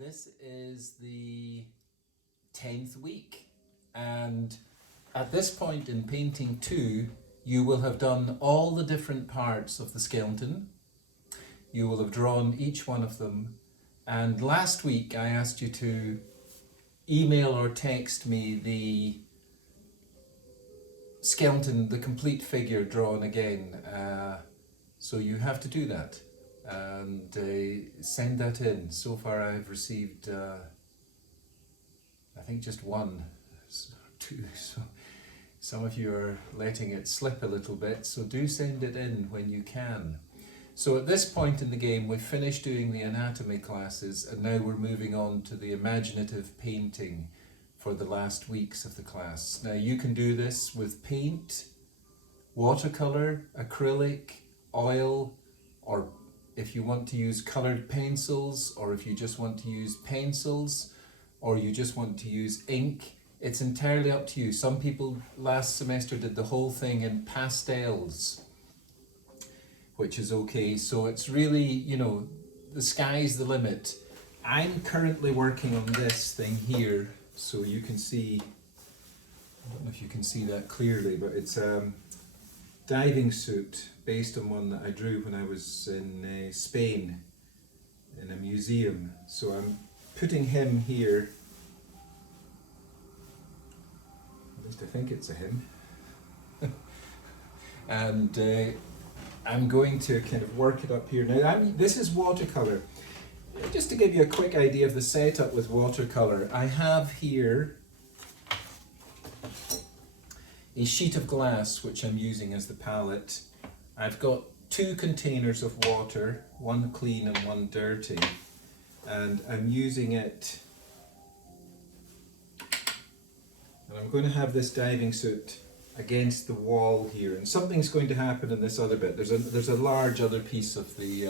This is the 10th week, and at this point in painting 2, you will have done all the different parts of the skeleton. You will have drawn each one of them, and last week I asked you to email or text me the skeleton, the complete figure drawn again. So you have to do that and send that in. So far I've received, I think just one, two, so some of you are letting it slip a little bit, so do send it in when you can. So at this point in the game we've finished doing the anatomy classes, and now we're moving on to the imaginative painting for the last weeks of the class. Now you can do this with paint, watercolour, acrylic, oil, or if you want to use coloured pencils, or if you just want to use pencils, or you just want to use ink. It's entirely up to you. Some people last semester did the whole thing in pastels, which is okay. So it's really, you know, the sky's the limit. I'm currently working on this thing here, so you can see, I don't know if you can see that clearly, but it's a diving suit based on one that I drew when I was in Spain in a museum. So I'm putting him here, at least I think it's a him, and I'm going to kind of work it up here. Now this is watercolour. Just to give you a quick idea of the setup with watercolour, I have here a sheet of glass which I'm using as the palette. I've got 2 containers of water, one clean and one dirty, and I'm using it, and I'm going to have this diving suit against the wall here, and something's going to happen in this other bit. There's a large other piece of the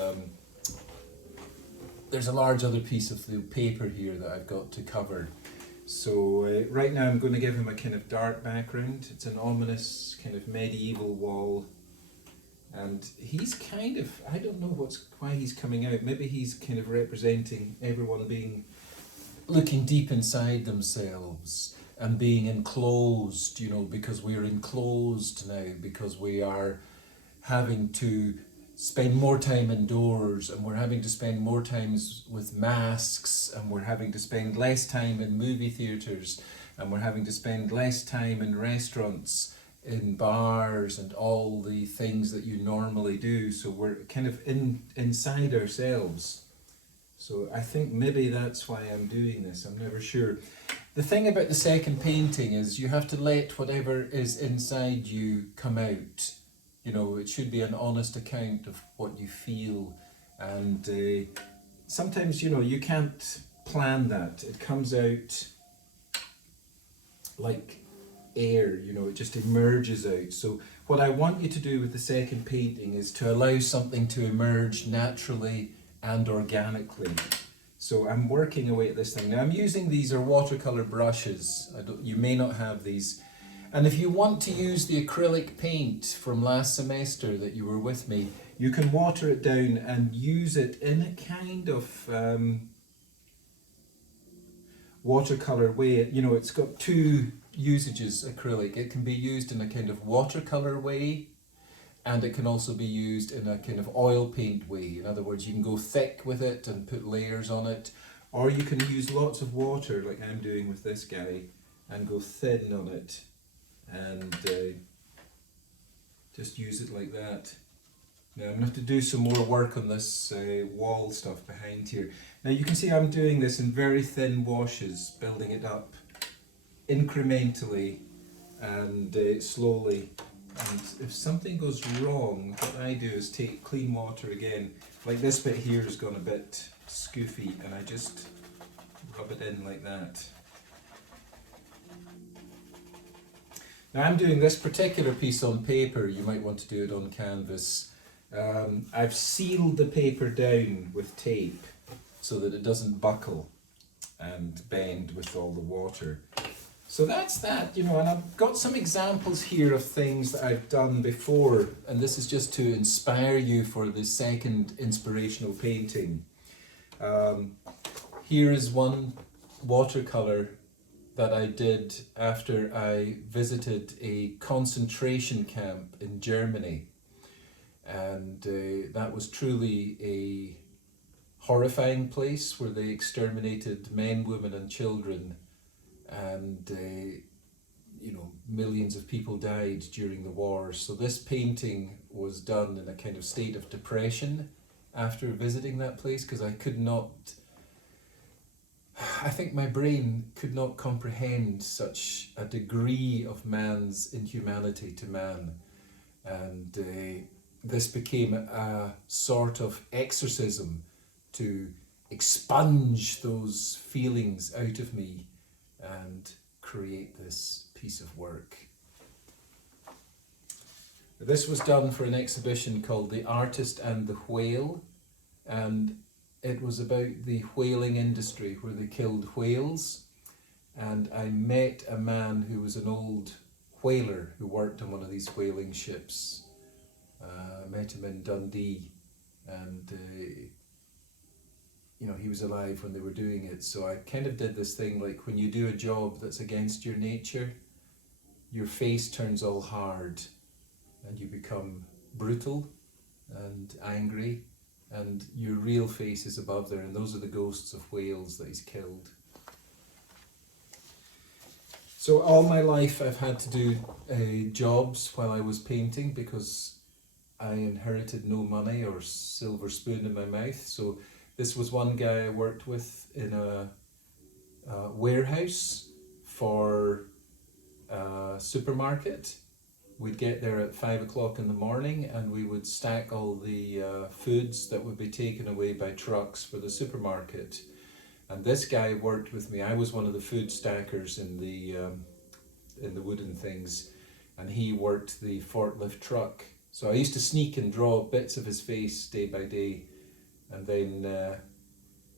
paper here that I've got to cover. So right now I'm going to give him a kind of dark background. It's an ominous kind of medieval wall, and he's kind of, I don't know why he's coming out. Maybe he's kind of representing everyone being, looking deep inside themselves and being enclosed, you know, because we're enclosed now, because we are having to spend more time indoors, and we're having to spend more times with masks, and we're having to spend less time in movie theatres, and we're having to spend less time in restaurants, in bars, and all the things that you normally do. So we're kind of inside ourselves. So I think maybe that's why I'm doing this. I'm never sure. The thing about the second painting is you have to let whatever is inside you come out. You know, it should be an honest account of what you feel, and sometimes, you know, you can't plan that. It comes out like air, you know, it just emerges out. So what I want you to do with the second painting is to allow something to emerge naturally and organically. So I'm working away at this thing. Now I'm using, these are watercolour brushes. You may not have these. And if you want to use the acrylic paint from last semester that you were with me, you can water it down and use it in a kind of watercolour way. You know, it's got 2 usages, acrylic. It can be used in a kind of watercolour way, and it can also be used in a kind of oil paint way. In other words, you can go thick with it and put layers on it, or you can use lots of water like I'm doing with this guy and go thin on it, and just use it like that. Now I'm going to have to do some more work on this wall stuff behind here. Now you can see I'm doing this in very thin washes, building it up incrementally and slowly. And if something goes wrong, what I do is take clean water again. Like this bit here has gone a bit scoofy, and I just rub it in like that. Now I'm doing this particular piece on paper. You might want to do it on canvas. I've sealed the paper down with tape so that it doesn't buckle and bend with all the water. So that's that, you know, and I've got some examples here of things that I've done before, and this is just to inspire you for the second inspirational painting. Here is one watercolour that I did after I visited a concentration camp in Germany. And that was truly a horrifying place where they exterminated men, women and children, and millions of people died during the war. So this painting was done in a kind of state of depression after visiting that place, because I think my brain could not comprehend such a degree of man's inhumanity to man. And this became a sort of exorcism to expunge those feelings out of me and create this piece of work. This was done for an exhibition called The Artist and the Whale, and it was about the whaling industry where they killed whales. And I met a man who was an old whaler who worked on one of these whaling ships. I met him in Dundee, and he was alive when they were doing it. So I kind of did this thing, like when you do a job that's against your nature, your face turns all hard and you become brutal and angry, and your real face is above there, and those are the ghosts of whales that he's killed. So all my life I've had to do jobs while I was painting, because I inherited no money or silver spoon in my mouth. So this was one guy I worked with in a warehouse for a supermarket. We'd get there at 5 o'clock in the morning, and we would stack all the foods that would be taken away by trucks for the supermarket. And this guy worked with me. I was one of the food stackers in the wooden things, and he worked the forklift truck. So I used to sneak and draw bits of his face day by day, and then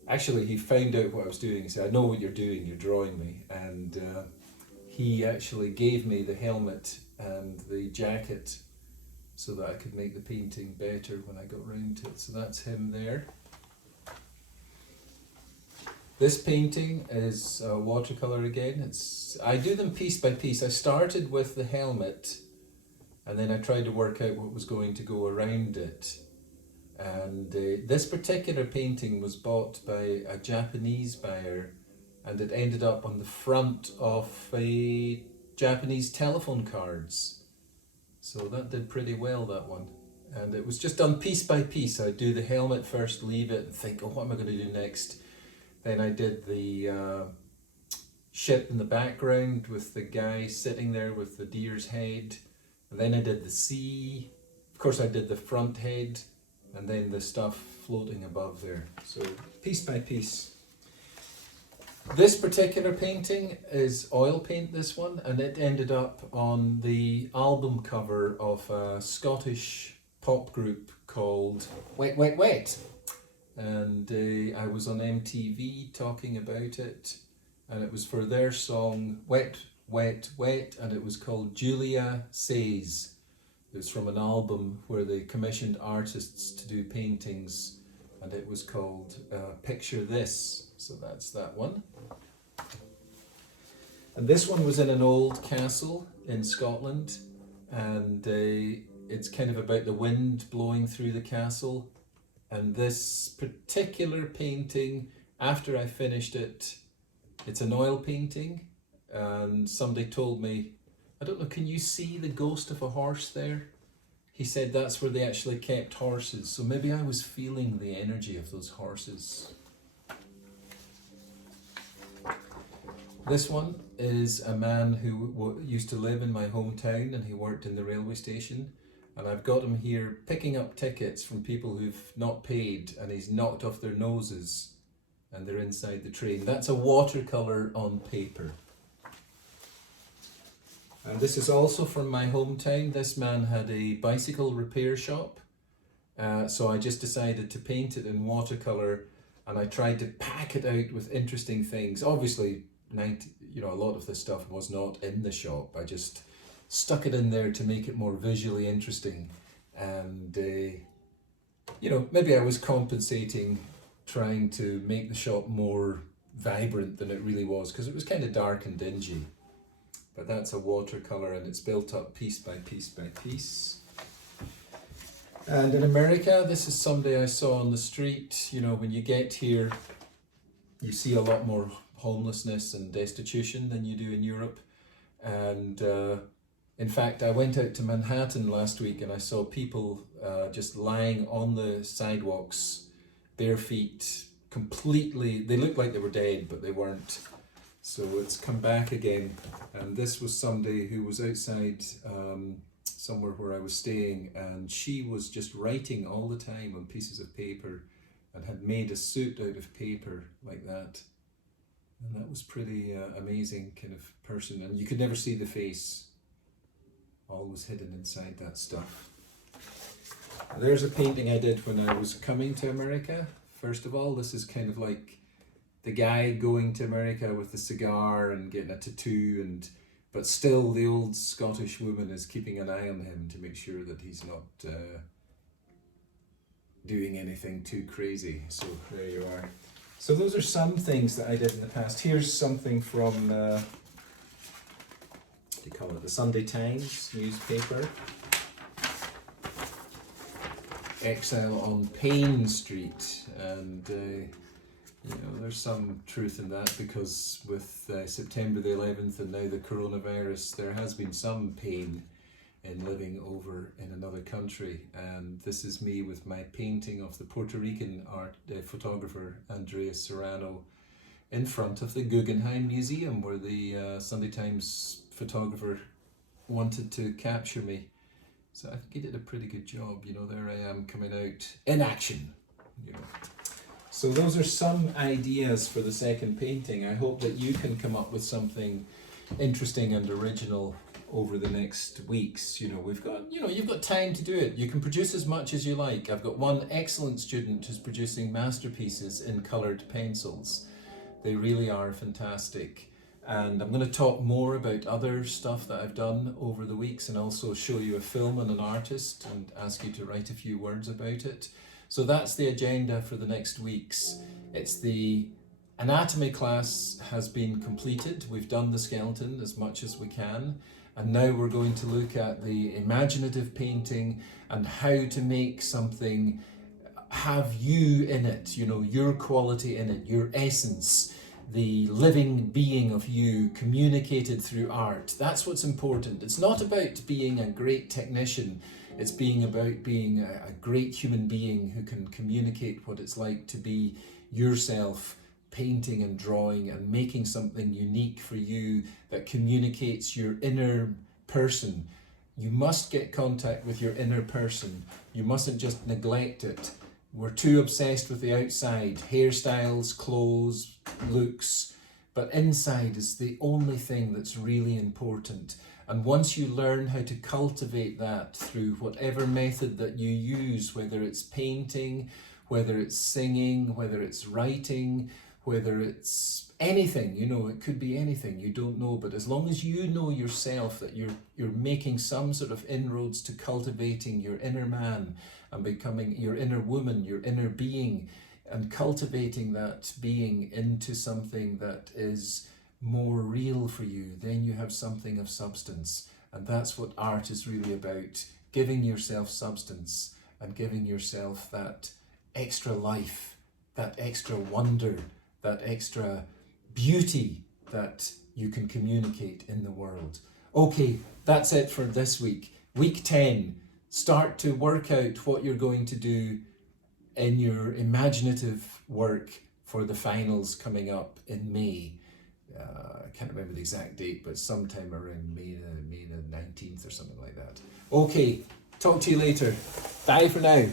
actually he found out what I was doing. He said, "I know what you're doing, you're drawing me." And he actually gave me the helmet and the jacket so that I could make the painting better when I got round to it. So that's him there. This painting is watercolour again. I do them piece by piece. I started with the helmet, and then I tried to work out what was going to go around it. And this particular painting was bought by a Japanese buyer, and it ended up on the front of a Japanese telephone cards. So that did pretty well, that one. And it was just done piece by piece. I'd do the helmet first, leave it, and think, what am I going to do next? Then I did the ship in the background with the guy sitting there with the deer's head. And then I did the sea. Of course I did the front head, and then the stuff floating above there. So piece by piece. This particular painting is oil paint, this one, and it ended up on the album cover of a Scottish pop group called Wet Wet Wet. And I was on MTV talking about it, and it was for their song Wet Wet Wet, and it was called Julia Says. It was from an album where they commissioned artists to do paintings, and it was called Picture This. So that's that one. And this one was in an old castle in Scotland, and it's kind of about the wind blowing through the castle. And this particular painting, after I finished it, it's an oil painting, and somebody told me, I don't know, can you see the ghost of a horse there? He said that's where they actually kept horses, so maybe I was feeling the energy of those horses. This one is a man who used to live in my hometown, and he worked in the railway station. And I've got him here picking up tickets from people who've not paid, and he's knocked off their noses and they're inside the train. That's a watercolour on paper. And this is also from my hometown. This man had a bicycle repair shop, so I just decided to paint it in watercolour, and I tried to pack it out with interesting things. Obviously, a lot of this stuff was not in the shop. I just stuck it in there to make it more visually interesting, and maybe I was compensating trying to make the shop more vibrant than it really was, because it was kind of dark and dingy. But that's a watercolour, and it's built up piece by piece by piece. And in America, this is somebody I saw on the street. You know, when you get here, you see a lot more homelessness and destitution than you do in Europe. And in fact, I went out to Manhattan last week and I saw people just lying on the sidewalks, bare feet, completely, they looked like they were dead, but they weren't. So it's come back again. And this was somebody who was outside somewhere where I was staying, and she was just writing all the time on pieces of paper and had made a suit out of paper like that. And that was pretty amazing kind of person. And you could never see the face. All was hidden inside that stuff. There's a painting I did when I was coming to America. First of all, this is kind of like the guy going to America with the cigar and getting a tattoo, but still the old Scottish woman is keeping an eye on him to make sure that he's not doing anything too crazy. So there you are. So those are some things that I did in the past. Here's something from, what do you call it, the Sunday Times newspaper. Exile on Payne Street, and you know, there's some truth in that, because with September the 11th and now the coronavirus, there has been some pain in living over in another country. And this is me with my painting of the Puerto Rican photographer Andrea Serrano in front of the Guggenheim Museum, where the Sunday Times photographer wanted to capture me. So I think he did a pretty good job. You know, there I am coming out in action, you know. So those are some ideas for the second painting. I hope that you can come up with something interesting and original over the next weeks. You know, we've got, you know, you've got time to do it. You can produce as much as you like. I've got one excellent student who's producing masterpieces in coloured pencils. They really are fantastic. And I'm going to talk more about other stuff that I've done over the weeks, and also show you a film and an artist and ask you to write a few words about it. So that's the agenda for the next weeks. It's the anatomy class has been completed. We've done the skeleton as much as we can. And now we're going to look at the imaginative painting and how to make something have you in it, you know, your quality in it, your essence, the living being of you communicated through art. That's what's important. It's not about being a great technician. It's about being a great human being who can communicate what it's like to be yourself, painting and drawing and making something unique for you that communicates your inner person. You must get contact with your inner person. You mustn't just neglect it. We're too obsessed with the outside, hairstyles, clothes, looks, but inside is the only thing that's really important. And once you learn how to cultivate that through whatever method that you use, whether it's painting, whether it's singing, whether it's writing, whether it's anything, you know, it could be anything, you don't know, but as long as you know yourself that you're making some sort of inroads to cultivating your inner man and becoming your inner woman, your inner being, and cultivating that being into something that is more real for you, then you have something of substance. And that's what art is really about, giving yourself substance and giving yourself that extra life, that extra wonder, that extra beauty that you can communicate in the world. Okay, that's it for this week. Week 10, start to work out what you're going to do in your imaginative work for the finals coming up in May. I can't remember the exact date, but sometime around May the 19th or something like that. Okay, talk to you later. Bye for now.